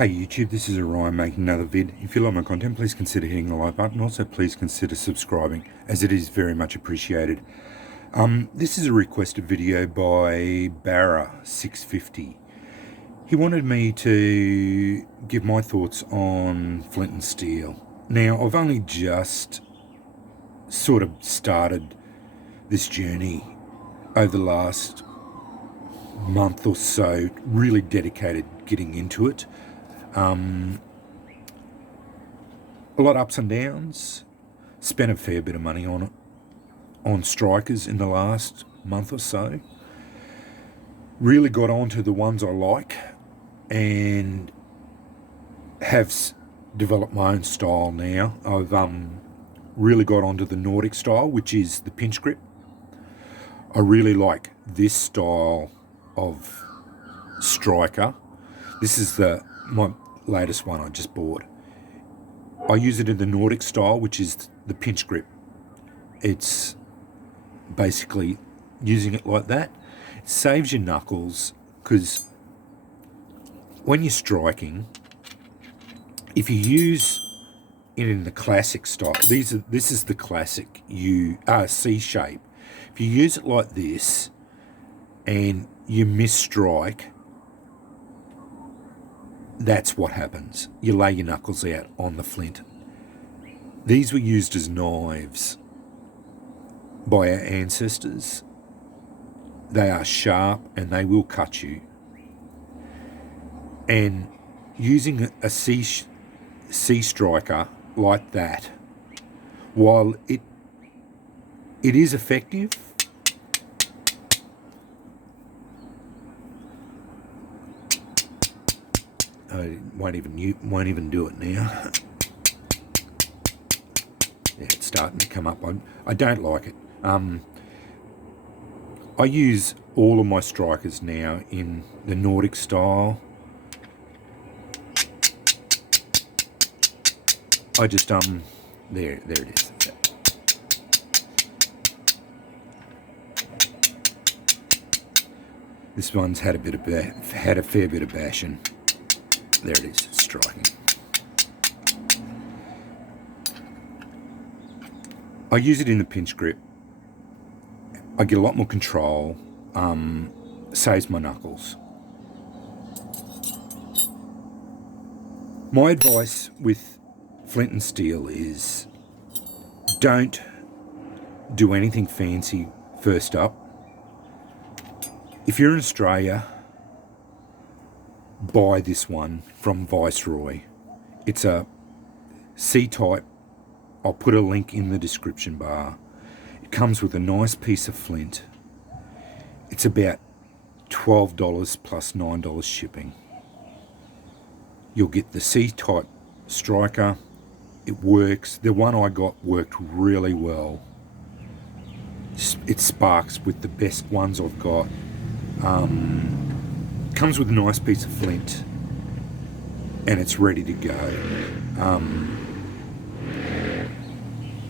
Hey YouTube, this is Orion making another vid. If you like my content, please consider hitting the like button. Also, please consider subscribing, as it is very much appreciated. This is a requested video by Barra650. He wanted me to give my thoughts on flint and steel. Now, I've only just sort of started this journey over the last month or so, really dedicated getting into it. A lot of ups and downs. Spent a fair bit of money on it, on strikers in the last month or so. Really got onto the ones I like and have developed my own style now. I've really got onto the Nordic style, which is the pinch grip. I really like this style of striker. This is my latest one I just bought. I use it in the Nordic style, which is the pinch grip. It's basically using it like that. It saves your knuckles, because when you're striking, if you use it in the classic style, this is the classic C shape. If you use it like this and you miss strike, that's what happens. You lay your knuckles out on the flint. These were used as knives by our ancestors. They are sharp and they will cut you. And using a C striker like that, while it is effective, I won't even do it now. Yeah, it's starting to come up. I don't like it. I use all of my strikers now in the Nordic style. I just there it is. This one's had a fair bit of bashing. There it is, it's striking. I use it in the pinch grip. I get a lot more control, saves my knuckles. My advice with flint and steel is don't do anything fancy first up. If you're in Australia, buy this one from Viceroy. It's a C-type. I'll put a link in the description bar. It comes with a nice piece of flint. It's about $12 plus $9 shipping. You'll get the C-type striker. It works. The one I got worked really well. It sparks with the best ones I've got. Comes with a nice piece of flint and it's ready to go.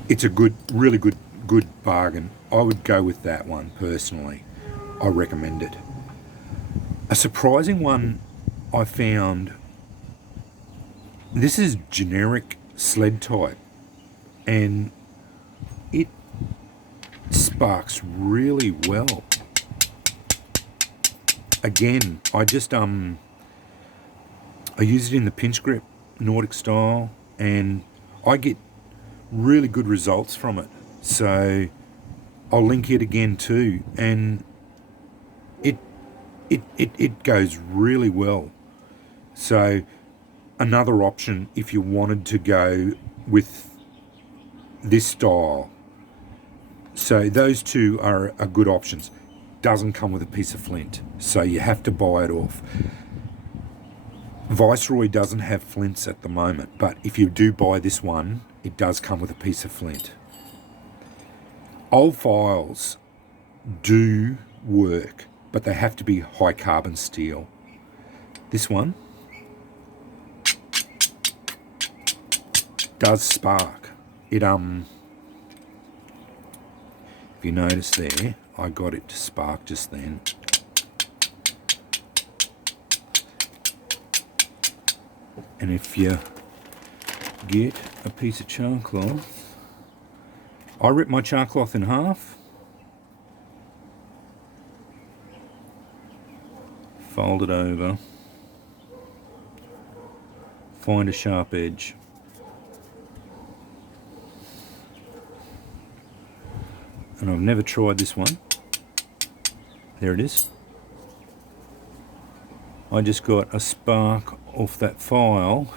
It's a really good bargain. I would go with that one personally. I recommend it. A surprising one I found, this is generic sled type and it sparks really well. Again, I use it in the pinch grip Nordic style and I get really good results from it. So I'll link it again too, and it goes really well. So another option if you wanted to go with this style. So those two are good options. Doesn't come with a piece of flint, so you have to buy it off. Viceroy doesn't have flints at the moment, but if you do buy this one, it does come with a piece of flint. Old files do work, but they have to be high carbon steel. This one does spark. It if you notice there, I got it to spark just then. And if you get a piece of char cloth, I rip my char cloth in half, fold it over, find a sharp edge, and I've never tried this one. There it is. I just got a spark off that file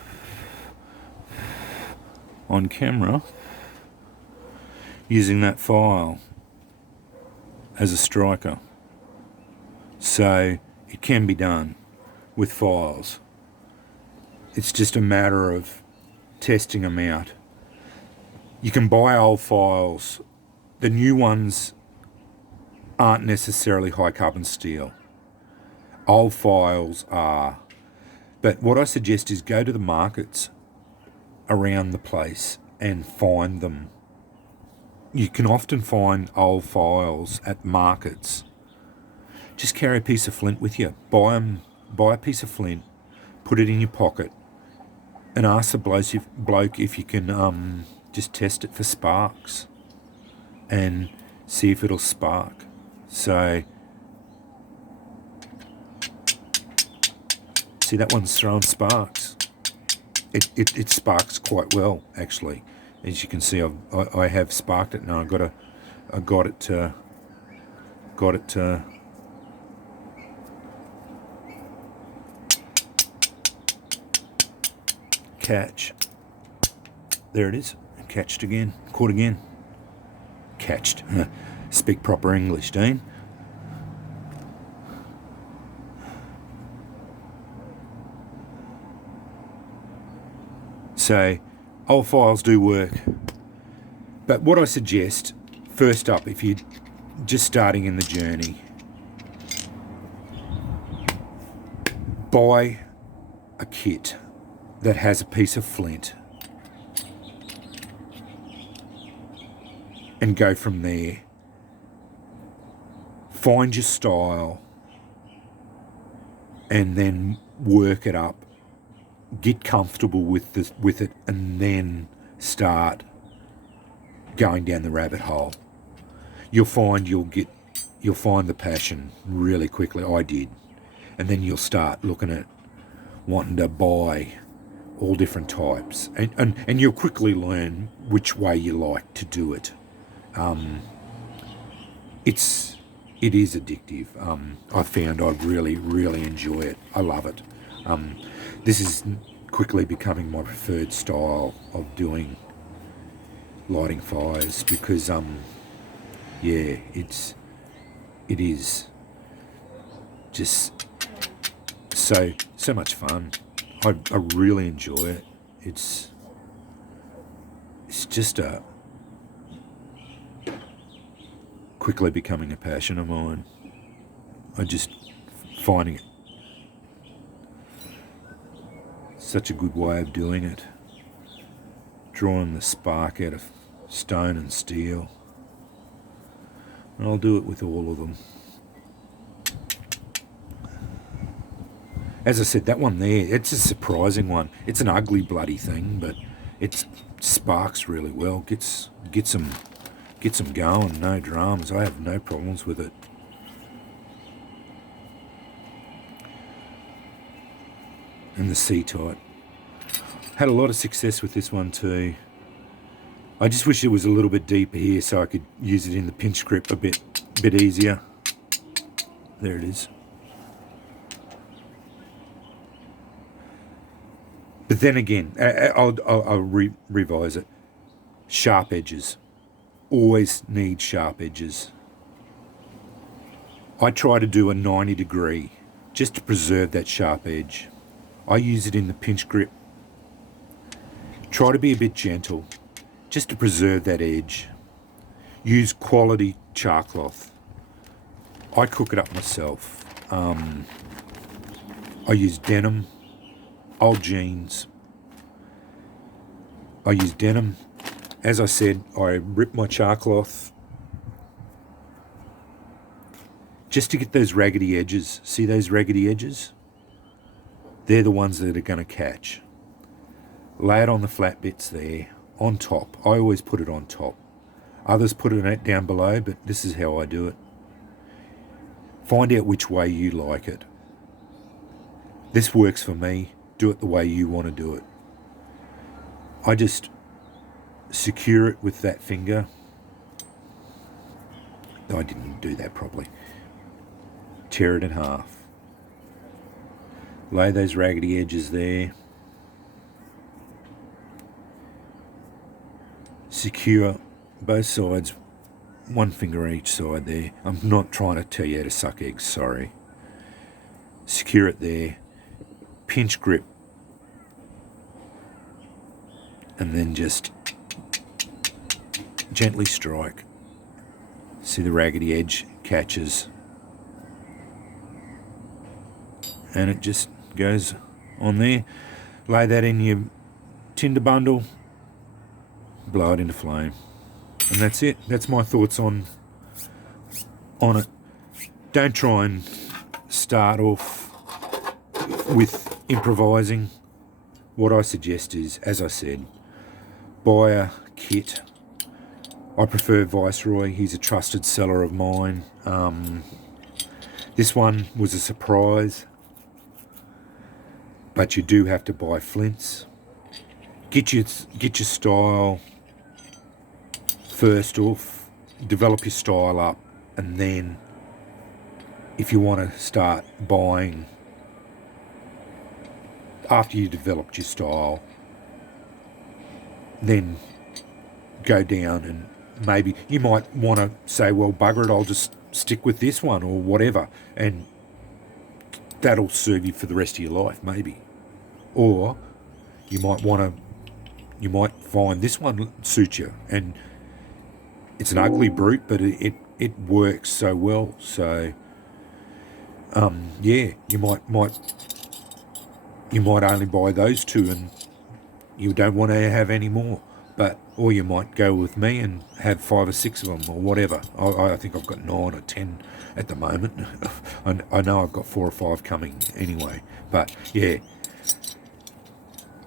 on camera using that file as a striker. So it can be done with files. It's just a matter of testing them out. You can buy old files. The new ones aren't necessarily high carbon steel. Old files are. But what I suggest is go to the markets around the place and find them. You can often find old files at markets. Just carry a piece of flint with you. Buy a piece of flint, put it in your pocket, and ask the bloke if you can just test it for sparks and see if it'll spark. So, see, that one's throwing sparks. It sparks quite well, actually. As you can see, I have sparked it now. I got it to catch. There it is. Catched again. Caught again. Catched. Speak proper English, Dean. So, old files do work. But what I suggest, first up, if you're just starting in the journey, buy a kit that has a piece of flint and go from there. Find your style and then work it up. Get comfortable with it, and then start going down the rabbit hole. You'll find the passion really quickly. I did, and then you'll start looking at wanting to buy all different types, and you'll quickly learn which way you like to do it. It is addictive. I found I really enjoy it. I love it. This is quickly becoming my preferred style of lighting fires because, it is just so much fun. I really enjoy it. It's just quickly becoming a passion of mine. I just finding it such a good way of doing it. Drawing the spark out of stone and steel. And I'll do it with all of them. As I said, that one there, it's a surprising one. It's an ugly bloody thing, but it sparks really well. Gets them going, no dramas. I have no problems with it. And the C-type. Had a lot of success with this one too. I just wish it was a little bit deeper here so I could use it in the pinch grip a bit easier. There it is. But then again, I'll revise it. Sharp edges. Always need sharp edges. I try to do a 90 degree just to preserve that sharp edge. I use it in the pinch grip. Try to be a bit gentle just to preserve that edge. Use quality char cloth. I cook it up myself. I use denim, old jeans. I use denim. As I said, I rip my char cloth just to get those raggedy edges. See those raggedy edges? They're the ones that are going to catch. lay it on the flat bits there, on top. I always put it on top. Others put it down below, but this is how I do it. Find out which way you like it. This works for me. Do it the way you want to do it. I just secure it with that finger. I didn't do that properly. Tear it in half. Lay those raggedy edges there. Secure both sides, one finger each side there. I'm not trying to tell you how to suck eggs, sorry. Secure it there. Pinch grip. And then just gently strike. See the raggedy edge catches. And it just goes on there. Lay that in your tinder bundle. Blow it into flame. And that's it. That's my thoughts on it. Don't try and start off with improvising. What I suggest is, as I said, buy a kit. I prefer Viceroy. He's a trusted seller of mine. This one was a surprise, but you do have to buy flints. Get your style first off, develop your style up, and then if you want to start buying after you developed your style, then go down and maybe you might want to say, well, bugger it, I'll just stick with this one or whatever, and that'll serve you for the rest of your life maybe. Or you might find this one suits you, and it's an ugly brute, but it works so well. So yeah, you might only buy those two and you don't want to have any more. Or you might go with me and have 5 or 6 of them or whatever. I think I've got 9 or 10 at the moment. I know I've got 4 or 5 coming anyway. But yeah,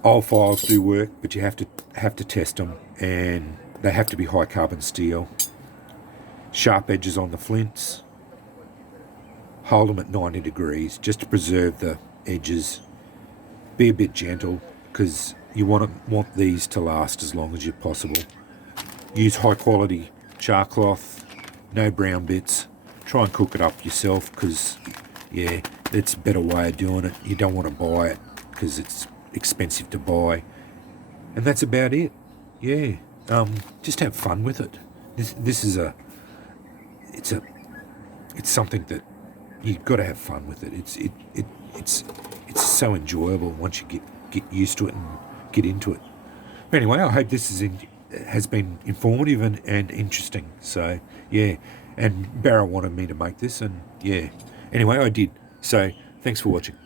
old files do work, but you have to test them, and they have to be high carbon steel. Sharp edges on the flints. Hold them at 90 degrees just to preserve the edges. Be a bit gentle because you want these to last as long as you possible. Use high quality char cloth, no brown bits. Try and cook it up yourself because, yeah, that's a better way of doing it. You don't want to buy it because it's expensive to buy. And that's about it. Yeah, just have fun with it. This is it's something that you've got to have fun with it. It's so enjoyable once you get used to it and get into it. But anyway, I hope this has been informative and interesting. So yeah, and Barra wanted me to make this, and yeah. Anyway, I did. So thanks for watching.